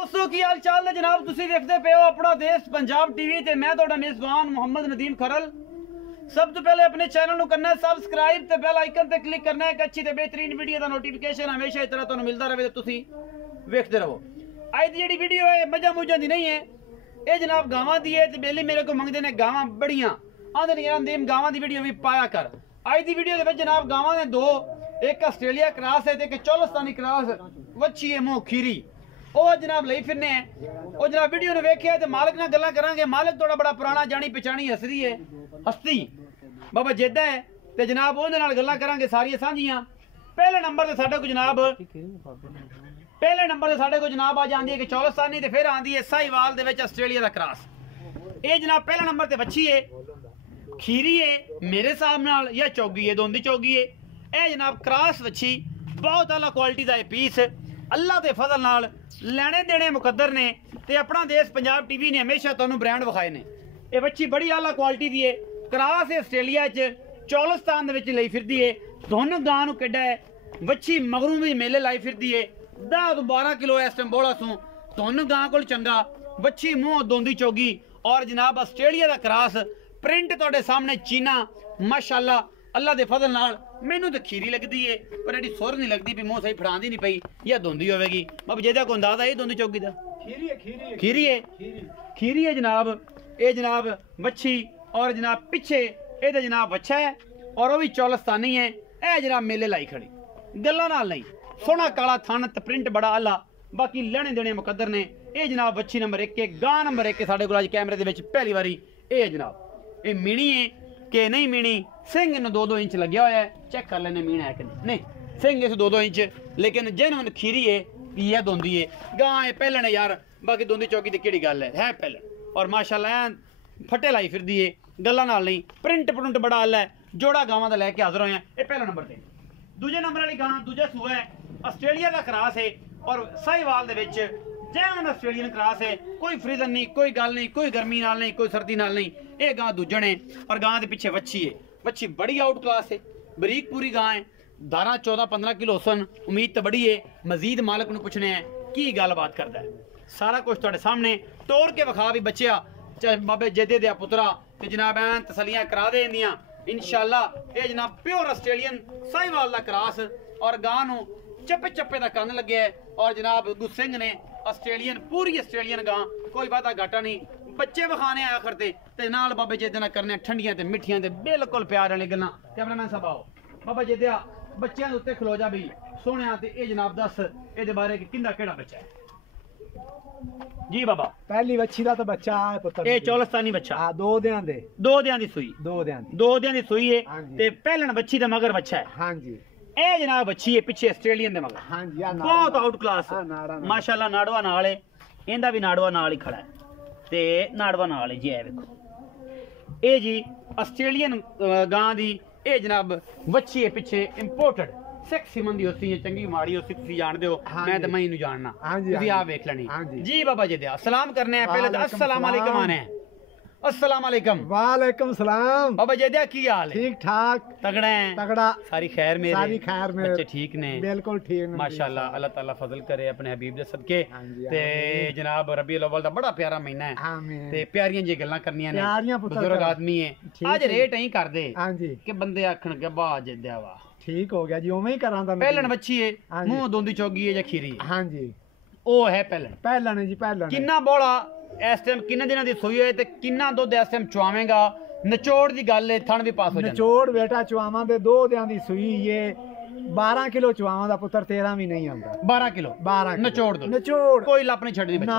दोस्तों की हाल चाल है जनाब, तुसी देखते पे हो अपना देश पंजाब टीवी ते मैं तुहाडा मेजबान मोहम्मद नदीम खरल। सब तो पहले अपने चैनल को करना है सब्सक्राइब ते बेल आइकन ते क्लिक करना है। एक अच्छी ते बेहतरीन वीडियो का नोटिफिकेशन हमेशा इस तरह तुहानू मिलता रहे ते तुसी वेखते रहो। अज दी जेहड़ी वीडियो है मजा मुजा दी नहीं है, ये जनाब गावां दी है ते बेली मेरे को मंगदे ने गावां बड़ियां, आंदे ने यार नदीम गावां दी वीडियो भी पाया कर। अज दी वीडियो दे विच जनाब गावां ने दो, एक आस्ट्रेलिया क्रास है ते एक चौलस्तानी क्रास वच्छी है मुंह खीरी, ਉਹ जनाब ਲਈ ਫਿਰਨੇ ਹੈ। ਉਹ जनाब वीडियो ने वेखिया ते मालिक नाल गल्लां करांगे। मालिक थोड़ा बड़ा पुराना जानी पहचानी हसदी है, हस्ती बाबा जेदा है ते जनाब ਉਹਦੇ ਨਾਲ ਗੱਲਾਂ ਕਰਾਂਗੇ ਸਾਰੀਆਂ ਸਾਂਝੀਆਂ। पहले नंबर ਤੇ ਸਾਡੇ ਕੋ जनाब आ ਜਾਂਦੀ ਹੈ ਕਿ ਚੌਲਸਤਾਨੀ ਤੇ ਫਿਰ ਆਂਦੀ ਹੈ ਸਾਹੀਵਾਲ ਦੇ ਵਿੱਚ ਆਸਟ੍ਰੇਲੀਆ ਦਾ ਕਰਾਸ। ਇਹ जनाब पहले नंबर ਤੇ ਵੱਛੀ ਹੈ, खीरी है मेरे हिसाब नाल या चौगी है, दोंदी चौगी है। ਇਹ जनाब ਕਰਾਸ ਵੱਛੀ बहुत आला क्वालिटी ਦਾ ਇਹ पीस अल्लाह के फजल नाल ਲੈਣੇ ਦੇਣੇ मुकद्दर ने ते अपना देश पंजाब टीवी ने हमेशा तुहानू ब्रांड विखाए ने। ये बच्ची बड़ी आला क्वालिटी दी है, क्रास आस्ट्रेलिया च चौलस्तान दे विच लई फिरदी है। धुन गां नू किड्डा है, बच्ची मगरों भी मेले लाई फिरदी है। 10 तो 12 किलो इस टाइम बोला सू, धुन गां कोल चंगा, बच्ची मुंह दोंदी चौगी। और जनाब आस्ट्रेलिया दा क्रास प्रिंट तुहाडे सामने चीना माशाअल्लाह अल्लाह दे फजल नाल मैनू तो खीरी लगती है, पर एडी सुर नहीं लगती भी मुंह सही फड़ांदी नहीं पई या धुंदी होवेगी। बाबा जेदा को अंदाजा ये धुंदी चौकी दा खीरी है जनाब। ये जनाब वच्छी और जनाब पिछे ये जनाब वच्छा है और वो भी चौलस्तानी है। ए जनाब मेले लाई खड़ी गल्लां नाल नहीं, सोहना काला थन ते प्रिंट बड़ा आला, बाकी लेने देने मुकद्दर ने। ये जनाब वच्छी नंबर 1 गां नंबर 1 साडे कोल अज कैमरे दे विच पहली बारी। ये जनाब ये मीणी है कि नहीं मीणी, सिंह इन 2-2 इंच लग्या होया है, चेक कर लेने मीना है कि नहीं। सिंह इस 2-2 इंच, लेकिन जेनुइन खीरी है पिया दोंदी है गां है पहले ने यार। बाकी दोंदी चौकी दी केड़ी गल है पहले। और माशाअल्लाह फटे लाई फिरदी है, गल्लां नाल नहीं, प्रिंट प्रुंट बड़ा आला है। जोड़ा गावां दा लैके हाजिर होए हैं। ये पहला नंबर ते दूजे नंबर वाली गां दूजा सूआ है, आस्ट्रेलिया दा क्रास है और साहिवाल दे विच जैन आस्ट्रेलियन क्रास है। कोई फ्रीजन नहीं, कोई गल नहीं, कोई गर्मी नाल नहीं, कोई सर्दी नाल नहीं। ये गां दूजण है और गां दे पिछे वच्छी है। वच्छी बड़ी आउट क्लास है, बरीक पूरी गां है, धारा 14-15 किलो सन। उम्मीद तो बड़ी है, मजीद मालिक नूं पुछने हैं की गलबात करदा है। सारा कुछ तुहाडे सामने तोड़ के विखा भी बच्चिया बाबे जेदे दे पुत्रा ते जनाब ऐन तसलियां करा दे इंदियां इंशाअल्लाह। ये जनाब प्योर आस्ट्रेलियन साहिवाल दा क्रास और गां नूं चप्पे चप्पे दा कंन लगे है। और जनाब गुसिंग ने आस्ट्रेलियन पूरी आस्ट्रेलियन गां, कोई वादा घाटा नहीं। बच्चे विखाने आया करते ते नाल बाबे जेदे नाल करने ठंडियां ते मिठियां ते बिल्कुल प्यार वाली गल्लां। कैमरामैन साहब आओ, बाबा जेदे बच्चों के उत्ते खलो जा भी सोने। ते ये जनाब दस ये बारे किंदा केड़ा बच्चा है जी बाबा? पहली वच्छी दा तो बच्चा है पुत्र, ये चौलस्तानी बच्चा। हां, दो दियां दी सुई है ते पहलन वच्छी दा मगर बच्चा है। हां जी, ए जनाब वच्छी है पिछे आस्ट्रेलियन दे मगर। हां जी, बहुत आउट क्लास माशाअल्लाह। नाड़वा नाल है, इंदा भी नाड़वा नाल ही खड़ा है ते नाड़वा नाल है जी। ए देखो ए जी आस्ट्रेलियन गां दी ए जनाब वच्छी है पिछे इंपोर्टेड सिख सिमन दी होती है, चंगी माड़ी हो सिख जान दे हो। मैं तो मैं इनू जानना, तुसी आ वेख लेनी जी। बाबा जी दे सलाम करने हैं पहले तो अस्सलाम वालेकुम आने हैं। अस्सलाम वालेकुम। वालेकुम सलाम। बाबा जी दे की हाल है? ठीक ठाक, तगड़ा है, तगड़ा। सारी खैर मेरे, सारी खैर मेरे, बच्चे ठीक ने? बिल्कुल ठीक ने माशाअल्लाह। अल्लाह ताला फजल करे अपने हबीब दे सदके। ते जनाब रबीउल अव्वल दा बड़ा प्यारा महीना है ते प्यारियां जी गल्लां करनियां ने। बुजुर्ग आदमी है, आज रेट नहीं कर दे कि बंदे आखण के बा जिद्या वा ठीक हो गया जी, उवें ही करांदा। पहलन बच्ची है, मुंह दोंदी चौगी है या खीरी है? हां जी, ओ है पहलन है जी। पहलन किन्ना बोला इस टाइम किन्ने दिनां दी सोई है ते किन्ना दुध इस टाइम चुआवेगा? निचोड़ दी गल है, थन भी पास हो जांदा। निचोड़ बेटा चुआवां दे 2 दिनां दी सोई ये 12 किलो चुआवां दा पुत्र, 13 भी नहीं आंदा। 12 किलो निचोड़ दो, निचोड़ कोई लप नहीं छड्डदी ना।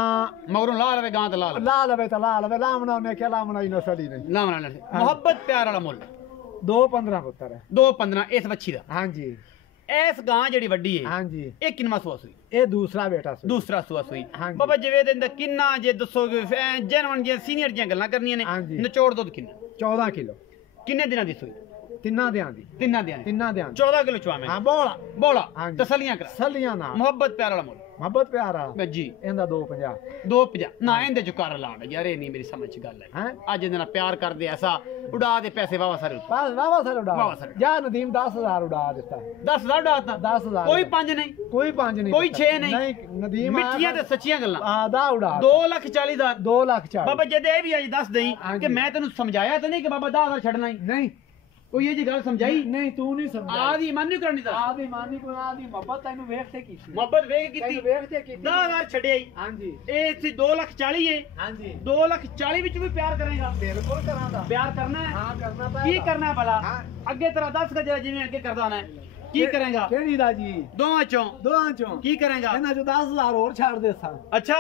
मगरों ला लवे गां ते ला लवे ते ला लवे। लामना ने क्या लामना इनो सड़ी नहीं, लामना मोहब्बत प्यार वाला मुल। 2-15 पुत्र है, 2-15 इस बच्ची दा। हां जी, इस गां जेडी वड्डी है। हां जी, ए किन्ना सुआ सुई? ए दूसरा बेटा सुई, दूसरा सुआ सुई। बाबा जिवे दे किन्ना जे दसोगे जेनवन जे सीनियर जी गल्लां करनियां ने। निचोड़ दुध किन्ना? 14 किलो। किन्ने दिनां दी सुई? 3 दिनां दी 14 किलो चुआवे। हां, बोला तसलियां कर, सलियां ना मोहब्बत प्यार वाला मुल। ਮੁਹੱਬਤ ਪਿਆਰਾ ਜੀ ਇਹਦਾ 250 250 ਨਾ ਇਹਦੇ ਚ ਕਰ ਲਾੜ ਯਾਰ ਇਹ ਨਹੀਂ ਮੇਰੀ ਸਮਝ ਚ ਗੱਲ ਹੈ ਅੱਜ ਇਹਦੇ ਨਾਲ ਪਿਆਰ ਕਰਦੇ ਐਸਾ ਉਡਾ ਦੇ ਪੈਸੇ ਵਾਵਾ ਸਾਰੇ ਬਸ ਵਾਵਾ ਸਰ ਉਡਾ ਵਾਵਾ ਸਰ ਜਾ ਨਦੀਮ 10000 ਉਡਾ ਦਿੱਤਾ 10000 ਉਡਾਤਾ 10000 ਕੋਈ 5 ਨਹੀਂ ਕੋਈ 5 ਨਹੀਂ ਕੋਈ 6 ਨਹੀਂ ਨਹੀਂ ਨਦੀਮ ਮਿੱਠੀਆਂ ਤੇ ਸੱਚੀਆਂ ਗੱਲਾਂ ਆ ਦਾ ਉਡਾ 2,40,000 2,40,000 ਬਾਬਾ ਜਦ ਇਹ ਵੀ ਅੱਜ ਦੱਸ ਦੇਈ ਕਿ ਮੈਂ ਤੈਨੂੰ ਸਮਝਾਇਆ ਤਾਂ ਨਹੀਂ ਕਿ ਬਾਬਾ 10,000 ਛੱਡਣਾ ਹੀ ਨਹੀਂ ਕੋਈ ਇਹ ਜੀ ਗੱਲ ਸਮਝਾਈ ਨਹੀਂ ਤੂੰ ਨਹੀਂ ਸਮਝਿਆ ਆਦੀ ਮਨ ਨਹੀਂ ਕਰਨੀ ਤਾਂ ਆਦੀ ਮਾਨੀ ਕੋ ਆਦੀ ਮੁਹੱਬਤ ਤੈਨੂੰ ਵੇਖ ਤੇ ਕੀਤੀ ਮੁਹੱਬਤ ਵੇਖ ਕੀਤੀ ਵੇਖ ਤੇ ਕੀਤੀ 10,000 ਛੱਡਿਆ ਹੀ ਹਾਂਜੀ ਇਹ ਇੱਥੇ 2,40,000 ਹੈ ਹਾਂਜੀ 2,40,000 ਵਿੱਚ ਵੀ ਪਿਆਰ ਕਰੇਗਾ ਬਿਲਕੁਲ ਕਰਾਂਦਾ ਪਿਆਰ ਕਰਨਾ ਹੈ ਹਾਂ ਕਰਨਾ ਪਏਗਾ ਕੀ ਕਰਨਾ ਹੈ ਭਲਾ ਅੱਗੇ ਤੇਰਾ ਦੱਸ ਕੇ ਜਿਵੇਂ ਅੱਗੇ ਕਰਦਾ ਹੋਣਾ ਕੀ ਕਰੇਗਾ ਕਿਹੜੀ ਦਾ ਜੀ ਦੋਵਾਂ ਚੋਂ ਕੀ ਕਰੇਗਾ ਇਹਨਾਂ ਚੋਂ 10,000 ਹੋਰ ਛੱਡ ਦੇ ਸਾਂ ਅੱਛਾ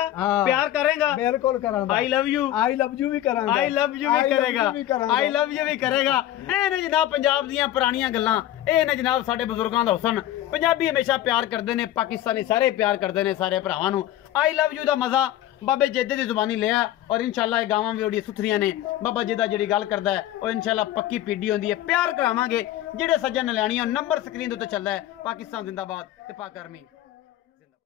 ਪਿਆਰ ਕਰੇਗਾ ਬਿਲਕੁਲ ਕਰਾਂਗਾ ਆਈ ਲਵ ਯੂ ਵੀ ਕਰਾਂਗਾ ਆਈ ਲਵ ਯੂ ਵੀ ਕਰੇਗਾ ਆਈ ਲਵ ਯੂ ਵੀ ਕਰੇਗਾ ਇਹ ਨੇ ਜਨਾਬ ਪੰਜਾਬ ਦੀਆਂ ਪੁਰਾਣੀਆਂ ਗੱਲਾਂ ਇਹ ਨੇ ਜਨਾਬ ਸਾਡੇ ਬਜ਼ੁਰਗਾਂ ਦਾ ਹੁਸਨ ਪੰਜਾਬੀ ਹਮੇਸ਼ਾ ਪਿਆਰ ਕਰਦੇ ਨੇ ਪਾਕਿਸਤਾਨੀ ਸਾਰੇ ਪਿਆਰ ਕਰਦੇ ਨੇ ਸਾਰੇ ਭਰਾਵਾਂ ਨੂੰ ਆਈ ਲਵ ਯੂ ਦਾ ਮਜ਼ਾ ਬਾਬੇ ਜੇਦੇ ਦੀ ਜ਼ੁਬਾਨੀ ਲਿਆ ਔਰ ਇਨਸ਼ਾਅੱਲਾ ਇਹ ਗਾਵਾਂ ਵੀ ਉਹਦੀਆਂ ਸੁਥਰੀਆਂ ਨੇ ਬਾਬਾ ਜੇਦਾ ਜਿਹੜੀ ਗੱਲ ਕਰਦਾ ਹੈ ਉਹ ਇਨਸ਼ਾਅੱਲਾ ਪੱਕੀ ਪੀੜੀ ਹੁੰਦੀ ਹੈ ਪਿਆਰ ਕਰਾਵਾਂਗੇ ਜਿਹੜੇ ਸੱਜਣ ਲੈਣੀਆਂ ਨੰਬਰ ਸਕਰੀਨ ਦੇ ਉੱਤੇ ਚੱਲਦਾ ਹੈ ਪਾਕਿਸਤਾਨ ਜ਼ਿੰਦਾਬਾਦ ਤੇ ਪਾਕ ਆਰਮੀ